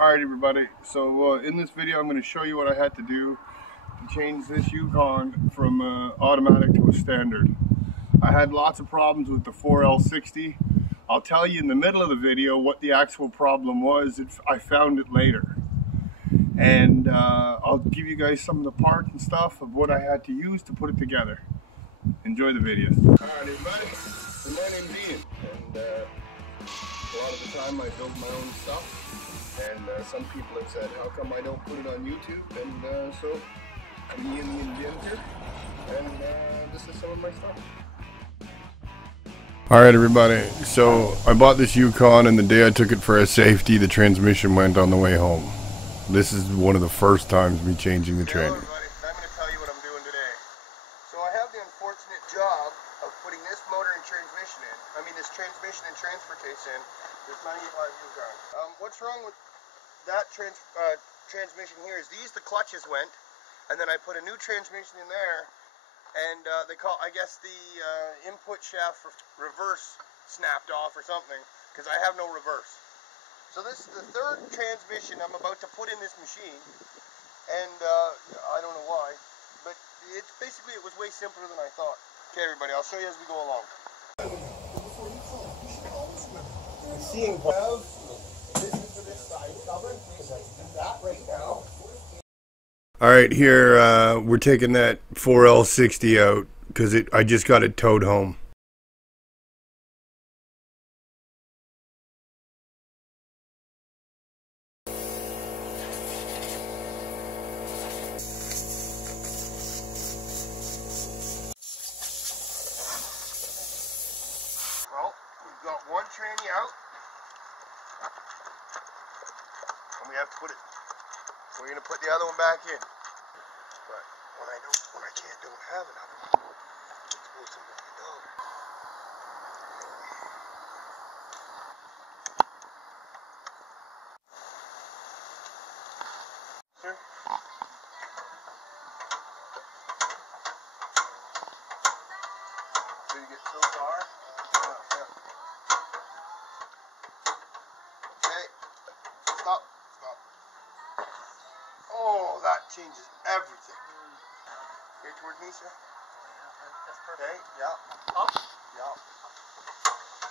Alright everybody, so in this video I'm going to show you what I had to do to change this Yukon from automatic to a standard. I had lots of problems with the 4L60. I'll tell you in the middle of the video what the actual problem was. I found it later. And I'll give you guys some of the parts and stuff of what I had to use to put it together. Enjoy the video. Alright everybody, so my name's Ian, and a lot of the time I build my own stuff. And some people have said, how come I don't put it on YouTube? And so I'm Ian the IanVentor, and this is some of my stuff. Alright everybody, so I bought this Yukon, and the day I took it for a safety, the transmission went on the way home. This is one of the first times me changing the training. Hello everybody, I'm going to tell you what I'm doing today. So I have the unfortunate job of putting this motor and transmission in, this transmission and transfer case in, this 95 Yukon. What's wrong with that transmission here is the clutches went, and then I put a new transmission in there, and I guess the input shaft for reverse snapped off or something, because I have no reverse. So this is the third transmission I'm about to put in this machine, and I don't know why, but it was way simpler than I thought. Okay everybody, I'll show you as we go along. Seeing Alright, here we're taking that 4L60 out because I just got it towed home. Well, we've got one tranny out, and we have to put it. We're going to put the other one back in. But when I don't have another one, it's supposed to make a dollar. Sir? Did you get so far? Okay. Stop. Oh, that changes everything. Here towards me, sir. That's perfect. Okay, yeah. Up. Yeah.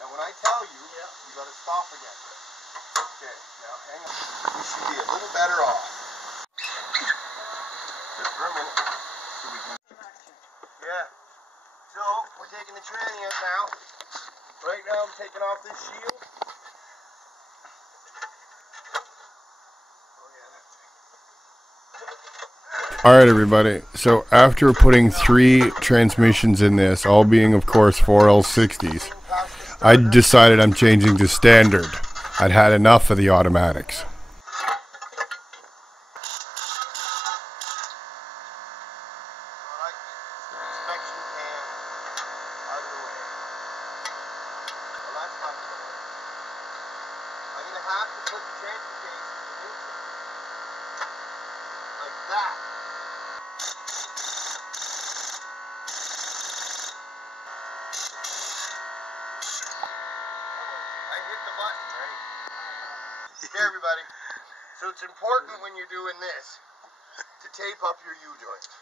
Now when I tell you, you gotta stop again. Okay, now hang on. We should be a little better off. Just for a minute. So we can... Yeah. So, we're taking the tranny out now. Right now I'm taking off this shield. Alright everybody, so after putting 3 transmissions in this, all being of course 4L60s, I decided I'm changing to standard. I'd had enough of the automatics. Okay, everybody, so it's important when you're doing this to tape up your U-joints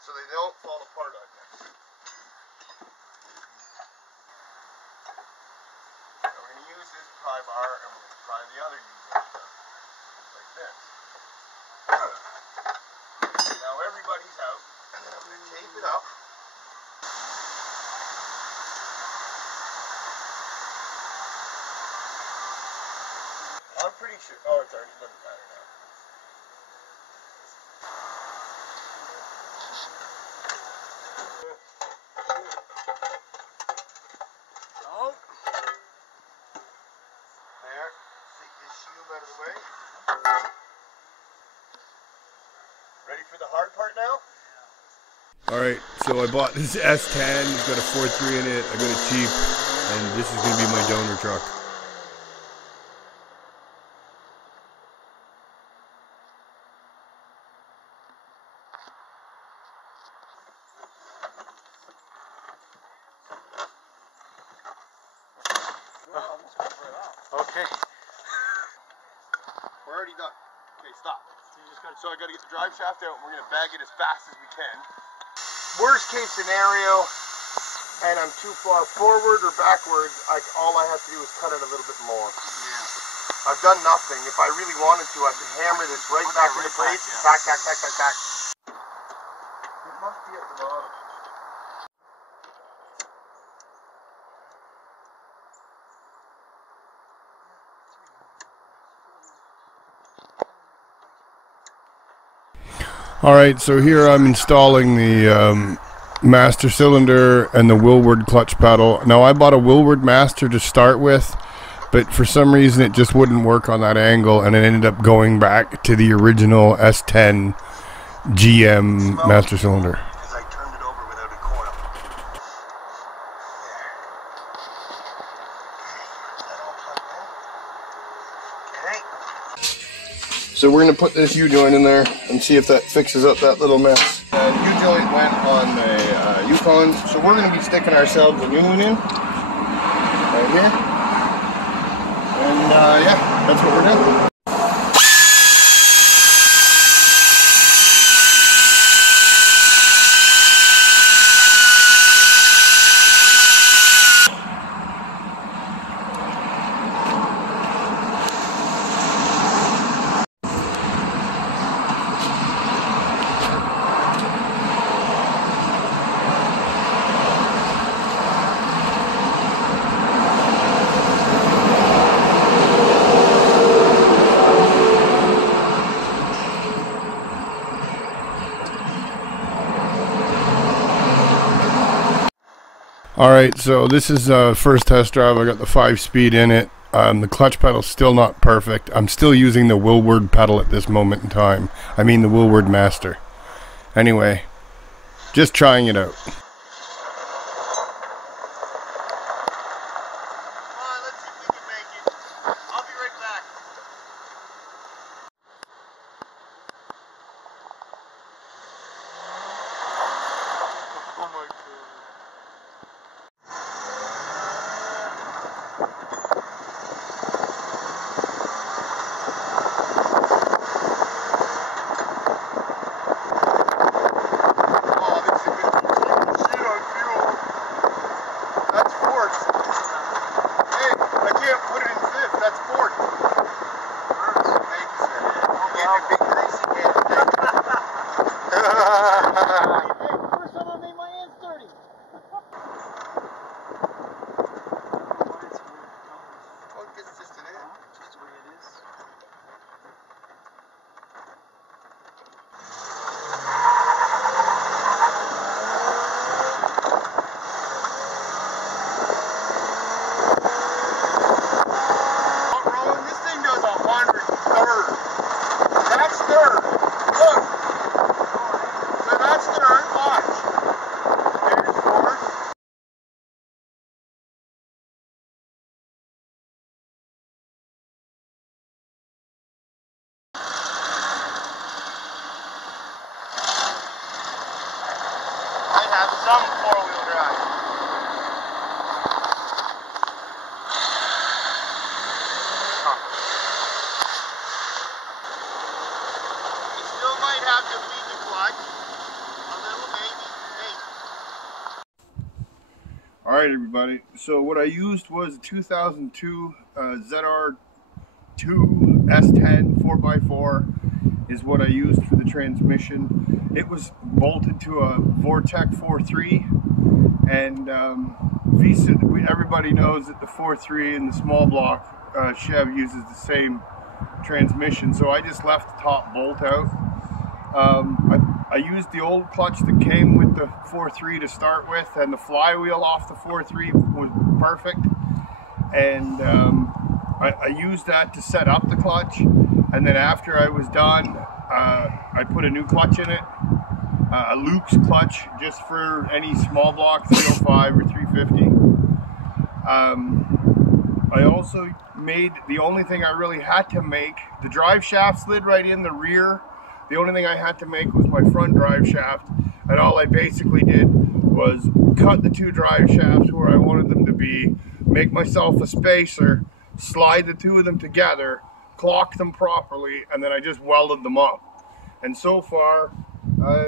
so they don't fall apart on you. Now we're going to use this pry bar and we're going to pry the other U-joint down, like this. Now everybody's out, and then I'm going to tape it up. I'm pretty sure. Oh, it's already doesn't matter now. Oh. There. Take this shield out of the way. Ready for the hard part now? Alright, so I bought this S10. It's got a 4.3 in it. I got it cheap. And this is going to be my donor truck. Okay. We're already done. Okay, stop. So I got to get the drive shaft out, and we're going to bag it as fast as we can. Worst case scenario, and I'm too far forward or backwards, all I have to do is cut it a little bit more. Yeah. I've done nothing. If I really wanted to, I could hammer this right back into place. Tack, tack, tack, tack, tack. It must be at the bottom. Alright, so here I'm installing the master cylinder and the Willward clutch pedal. Now I bought a Willward master to start with, but for some reason it just wouldn't work on that angle, and it ended up going back to the original S10 GM master cylinder. Because I turned it over without a coil. There. So we're going to put this U-joint in there and see if that fixes up that little mess. U-joint went on the Yukon, so we're going to be sticking ourselves a new one in, right here. And yeah, that's what we're doing. Alright, so this is first test drive. I got the 5-speed in it. The clutch pedal's still not perfect. I'm still using the Willward pedal at this moment in time. I mean the Willward Master. Anyway, just trying it out. Some four-wheel drive. You still might have to leave the clutch a little, maybe. Alright everybody, so what I used was a 2002 ZR2 S10 4x4 is what I used for the transmission. It was bolted to a Vortec 4.3, and everybody knows that the 4.3 and the small block Chev uses the same transmission, so I just left the top bolt out. I used the old clutch that came with the 4.3 to start with, and the flywheel off the 4.3 was perfect, and I used that to set up the clutch, and then after I was done, I put a new clutch in it, a Luke's clutch, just for any small block 305 or 350. I also made, the only thing I really had to make, the drive shaft slid right in the rear. The only thing I had to make was my front drive shaft, and all I basically did was cut the two drive shafts where I wanted them to be, make myself a spacer, slide the two of them together, clocked them properly, and then I just welded them up. And so far,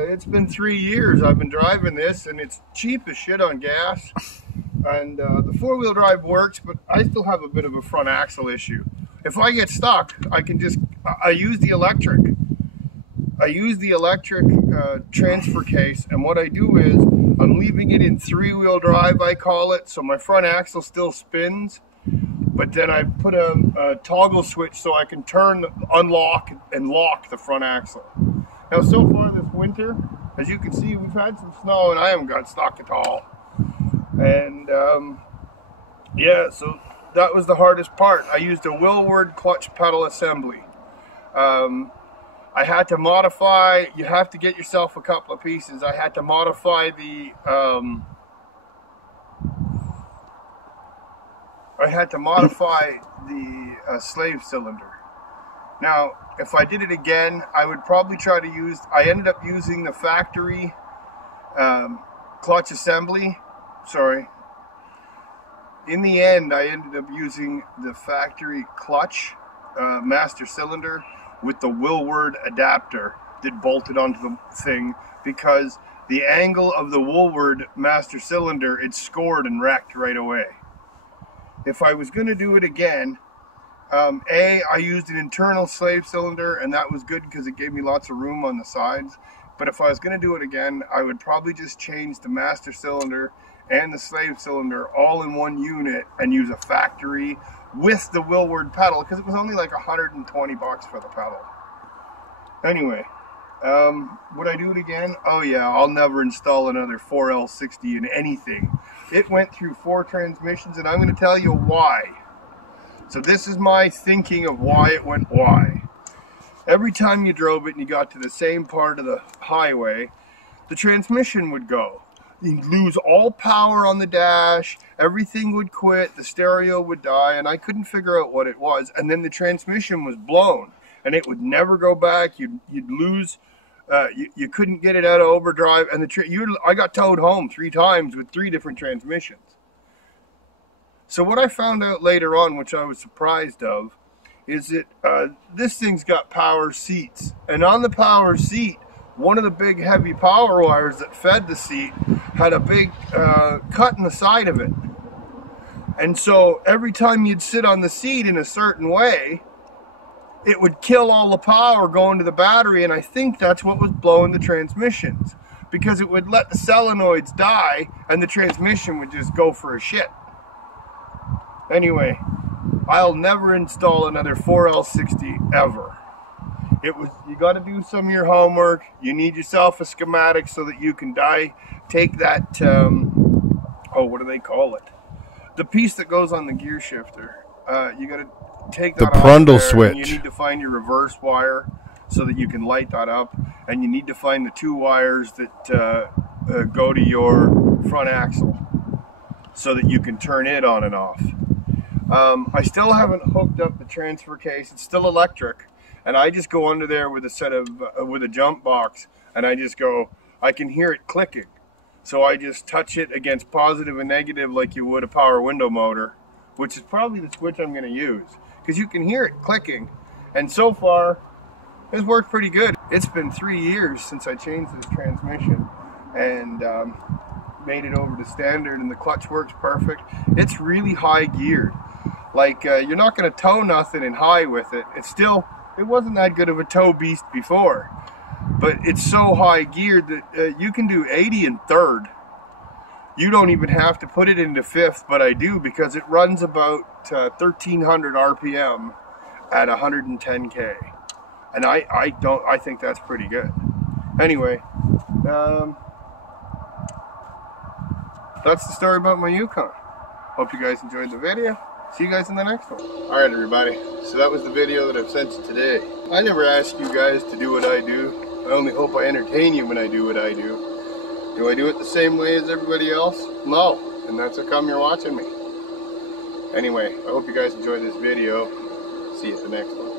it's been 3 years I've been driving this, and it's cheap as shit on gas. And the four-wheel drive works, but I still have a bit of a front axle issue. If I get stuck, I can just, I use the electric. Transfer case, and what I do is, I'm leaving it in three-wheel drive, I call it, so my front axle still spins, but then I put a toggle switch so I can turn, unlock, and lock the front axle. Now, so far this winter, as you can see, we've had some snow, and I haven't got stuck at all. And, yeah, so that was the hardest part. I used a Willward clutch pedal assembly. I had to modify, you have to get yourself a couple of pieces. I had to modify the, slave cylinder. Now, if I did it again, I would probably try to use, I ended up using the factory clutch assembly, sorry. In the end, I ended up using the factory clutch master cylinder with the Willward adapter that bolted onto the thing, because the angle of the Willward master cylinder, it scored and wrecked right away. If I was going to do it again, I used an internal slave cylinder, and that was good because it gave me lots of room on the sides. But if I was going to do it again, I would probably just change the master cylinder and the slave cylinder all in one unit and use a factory with the Willward pedal, because it was only like 120 bucks for the pedal. Anyway, would I do it again? Oh yeah, I'll never install another 4L60 in anything. It went through 4 transmissions, and I'm going to tell you why. So this is my thinking of why it went why. Every time you drove it and you got to the same part of the highway, the transmission would go. You'd lose all power on the dash, everything would quit, the stereo would die, and I couldn't figure out what it was. And then the transmission was blown, and it would never go back. You'd lose, you couldn't get it out of overdrive, and I got towed home 3 times with 3 different transmissions. So what I found out later on, which I was surprised of, is that this thing's got power seats, and on the power seat, one of the big heavy power wires that fed the seat had a big cut in the side of it. And so every time you'd sit on the seat in a certain way, it would kill all the power going to the battery, and I think that's what was blowing the transmissions, because it would let the solenoids die and the transmission would just go for a shit. Anyway, I'll never install another 4L60 ever. You got to do some of your homework. You need yourself a schematic so that you can take that, oh, what do they call it? The piece that goes on the gear shifter. You got to take that the off Prundle there, switch. and you need to find your reverse wire so that you can light that up. And you need to find the 2 wires that go to your front axle so that you can turn it on and off. I still haven't hooked up the transfer case. It's still electric. And I just go under there with a set of, with a jump box, and I just go, I can hear it clicking. So I just touch it against positive and negative like you would a power window motor, which is probably the switch I'm going to use, because you can hear it clicking. And so far, it's worked pretty good. It's been 3 years since I changed this transmission and made it over to standard, and the clutch works perfect. It's really high geared. Like, you're not going to tow nothing in high with it. It wasn't that good of a tow beast before, but it's so high geared that you can do 80 in third. You don't even have to put it into fifth, but I do, because it runs about 1300 RPM at 110K. And I think that's pretty good. Anyway, that's the story about my Yukon. Hope you guys enjoyed the video. See you guys in the next one. Alright everybody, so that was the video that I've sent you today. I never ask you guys to do what I do. I only hope I entertain you when I do what I do. Do I do it the same way as everybody else? No, and that's how come you're watching me. Anyway, I hope you guys enjoyed this video. See you at the next one.